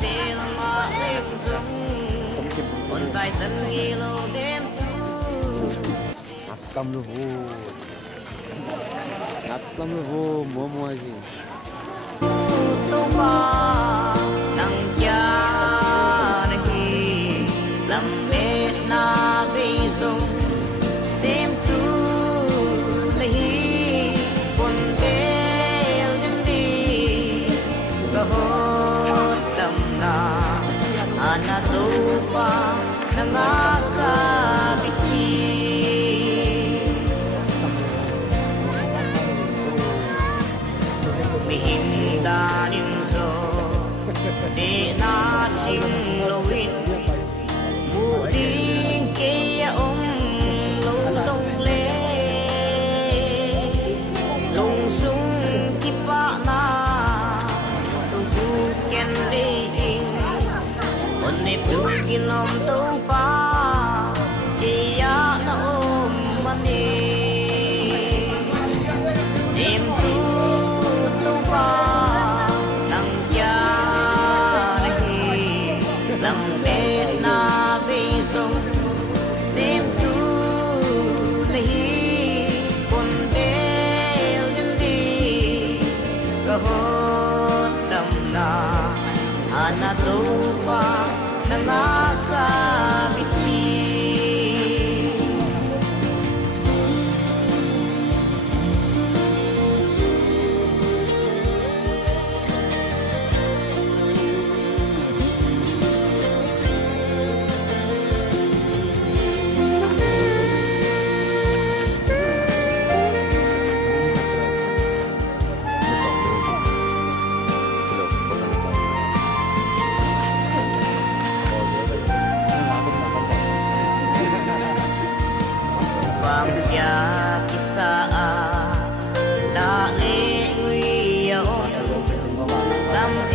xe mà đêm rung con tay sân nghi lâu đêm tâm lu vô mua mua gì tu ba nang cha hi lam mê na bi sung đêm tu lấy con bèo đến đi có hốt tâm na ana tu ba nang aka biki danin zo de na ching loin mu ding ke lo song le lung sung ki pa na tu ken le ding on ne tu ki nom tu pa ke ya na mani nim tu tu pa đêm tu lấy con bèo đến đi có hốt tâm na ana tu pa nang aka biti vàng xa